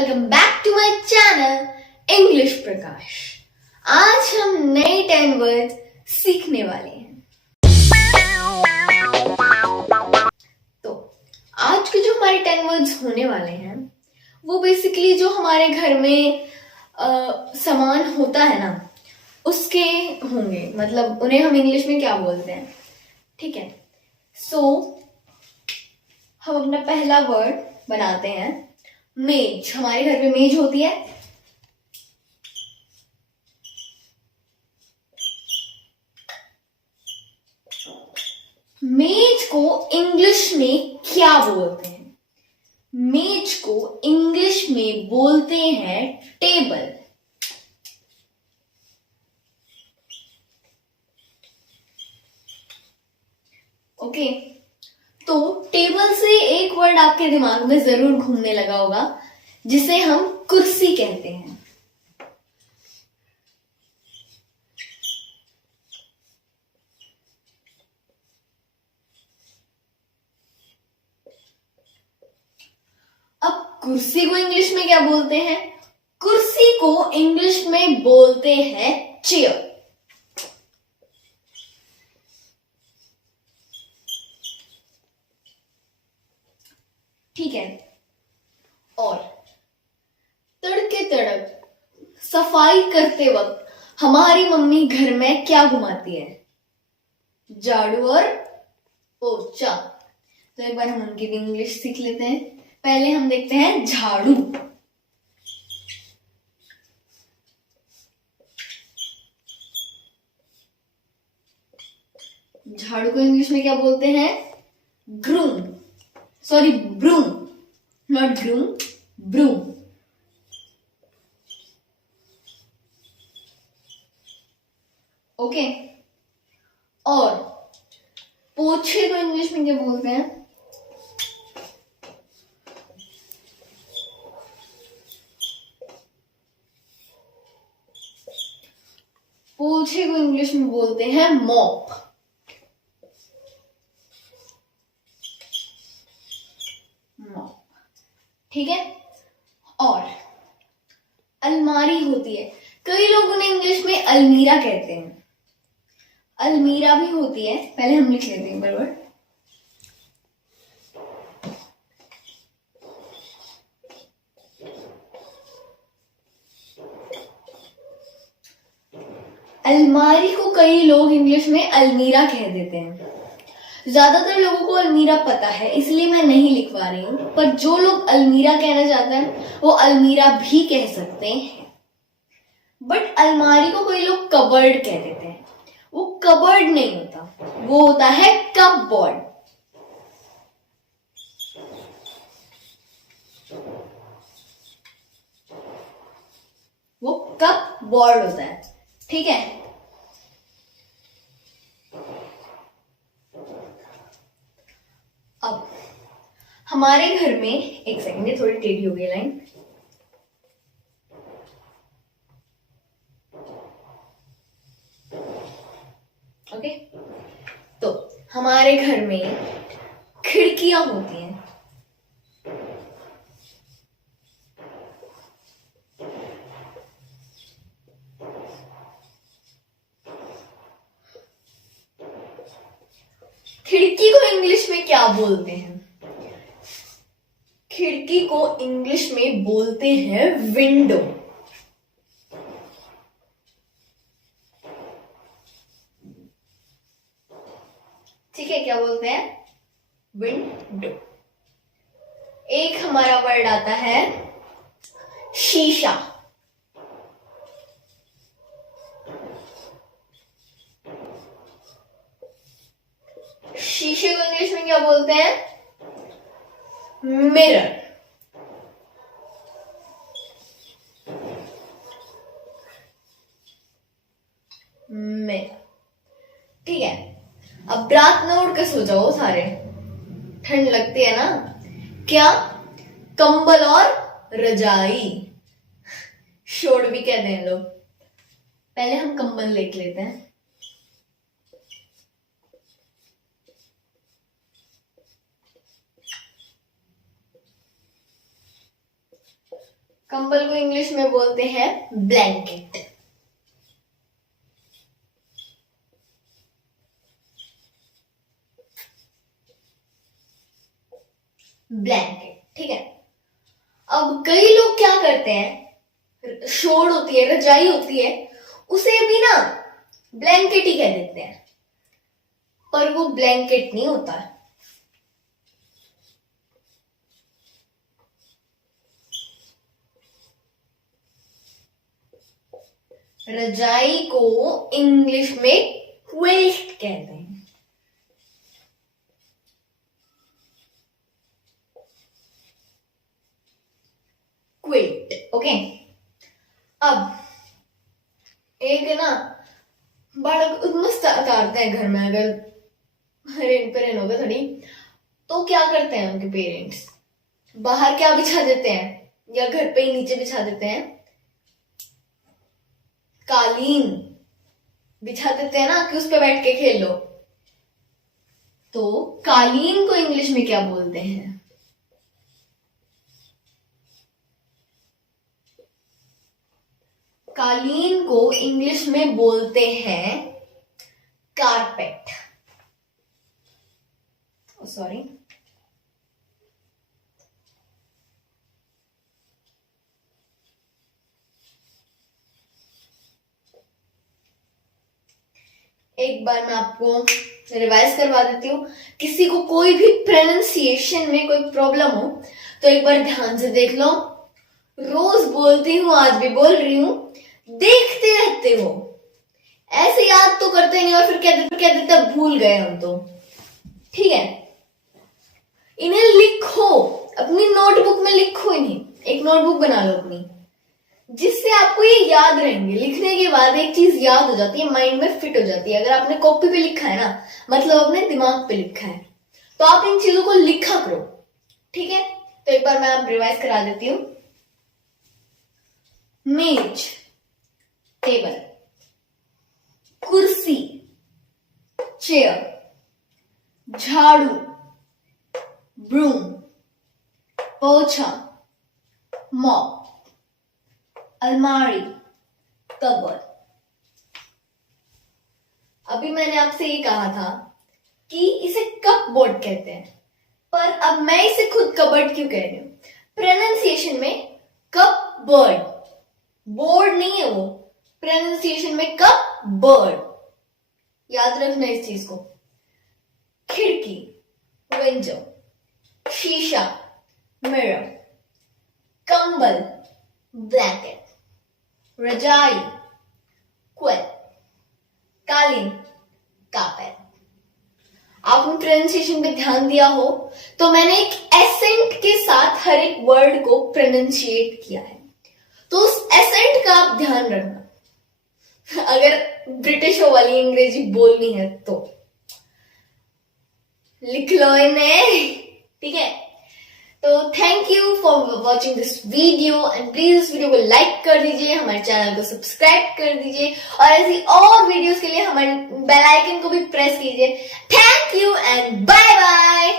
Welcome back to my channel English Prakash. आज हम नए 10 वर्ड सीखने वाले हैं। तो आज के जो हमारे 10 वर्ड्स होने वाले हैं वो बेसिकली जो हमारे घर में सामान होता है ना उसके होंगे, मतलब उन्हें हम इंग्लिश में क्या बोलते हैं। ठीक है, सो हम अपना पहला वर्ड बनाते हैं मेज। हमारे घर में मेज होती है। मेज को इंग्लिश में क्या बोलते हैं? मेज को इंग्लिश में बोलते हैं टेबल। ओके, तो टेबल से एक वर्ड आपके दिमाग में जरूर घूमने लगा होगा जिसे हम कुर्सी कहते हैं। अब कुर्सी को इंग्लिश में क्या बोलते हैं? कुर्सी को इंग्लिश में बोलते हैं चेयर। ठीक है, और तड़के तड़क सफाई करते वक्त हमारी मम्मी घर में क्या घुमाती है? झाड़ू और पोछा। तो एक बार हम उनकी भी इंग्लिश सीख लेते हैं। पहले हम देखते हैं झाड़ू। झाड़ू को इंग्लिश में क्या बोलते हैं? Groom. Sorry, broom, not groom, broom. Okay, और पोछे को इंग्लिश में क्या बोलते हैं? पोछे को इंग्लिश में बोलते हैं मॉप। ठीक है, और अलमारी होती है। कई लोग उन्हें इंग्लिश में अलमीरा कहते हैं। अलमीरा भी होती है। पहले हम लिख लेते हैं बराबर। अलमारी को कई लोग इंग्लिश में अलमीरा कह देते हैं। ज्यादातर लोगों को अलमीरा पता है इसलिए मैं नहीं लिखवा रही हूं, पर जो लोग अलमीरा कहना चाहते हैं वो अलमीरा भी कह सकते हैं। बट अलमारी को कोई लोग कबर्ड कह देते हैं। वो कबर्ड नहीं होता, वो होता है कपबोर्ड। वो कपबोर्ड होता है। ठीक है, अब हमारे घर में, एक सेकंड, ये थोड़ी टेढ़ी हो गई लाइन। ओके, तो हमारे घर में खिड़कियां होती हैं। खिड़की को इंग्लिश में क्या बोलते हैं? खिड़की को इंग्लिश में बोलते हैं विंडो। ठीक है, क्या बोलते हैं? विंडो। एक हमारा वर्ड आता है शीशा। शीशे को इंग्लिश में क्या बोलते हैं? मिरर। मिरर। ठीक है, अब रात में उड़ के सो जाओ सारे। ठंड लगती है ना? क्या? कंबल और रजाई, शोड़ भी कहते हैं लोग। पहले हम कंबल लिख लेते हैं। कंबल को इंग्लिश में बोलते हैं ब्लैंकेट। ब्लैंकेट, ठीक है। अब कई लोग क्या करते हैं, शोड़ होती है, रजाई होती है, उसे भी ना ब्लैंकेट ही कह देते हैं, पर वो ब्लैंकेट नहीं होता है। रजाई को इंग्लिश में क्विल्ट कहते हैं। Quilt, okay. अब एक है ना बालक मस्त उतारते हैं घर में, अगर रेन पे रेन होगा थोड़ी, तो क्या करते हैं उनके पेरेंट्स, बाहर क्या बिछा देते हैं या घर पे ही नीचे बिछा देते हैं, कालीन बिछा देते हैं ना कि उस पे बैठ के खेल लो। तो कालीन को इंग्लिश में क्या बोलते हैं? कालीन को इंग्लिश में बोलते हैं कारपेट। सॉरी, एक बार मैं आपको रिवाइज करवा देती हूँ। किसी को कोई भी प्रोनाउंसिएशन में कोई प्रॉब्लम हो तो एक बार ध्यान से देख लो। रोज बोलती हूँ, आज भी बोल रही हूँ, देखते रहते हो, ऐसे याद तो करते नहीं और फिर क्या देते भूल गए हम तो, ठीक है। इन्हें लिखो, अपनी नोटबुक में लिखो, इन्हें एक नोटबुक बना लो अपनी, जिससे आपको ये याद रहेंगे। लिखने के बाद एक चीज याद हो जाती है, माइंड में फिट हो जाती है। अगर आपने कॉपी पे लिखा है ना, मतलब अपने दिमाग पे लिखा है, तो आप इन चीजों को लिखा करो, ठीक है। तो एक बार मैं आप रिवाइज करा देती हूँ। मेज, टेबल, कुर्सी, चेयर, झाड़ू, ब्रूम, पोछा, मॉप, अलमारी, कबर्ड। अभी मैंने आपसे ये कहा था कि इसे कपबोर्ड कहते हैं, पर अब मैं इसे खुद कबर्ड क्यों कह रही हूं? प्रोनाउंसिएशन में कपबोर्ड, बोर्ड नहीं है वो, प्रोनाउंसिएशन में कपबोर्ड। याद रखना इस चीज को। खिड़की, विंडो, शीशा, मिरर, कंबल, ब्लैंकेट, रजाई, क्विल्ट, कालीन, कारपेट। आपने प्रोनाउंसिएशन पे ध्यान दिया हो तो मैंने एक एसेंट के साथ हर एक वर्ड को प्रोनाउंशिएट किया है, तो उस एसेंट का आप ध्यान रखना। अगर ब्रिटिश वाली अंग्रेजी बोलनी है तो लिख लो इन्हें, ठीक है। तो thank you for watching this video and please इस वीडियो को लाइक कर दीजिए, हमारे चैनल को सब्सक्राइब कर दीजिए और ऐसी और वीडियोस के लिए हमारे बेल आइकन को भी प्रेस कीजिए। Thank you and bye bye.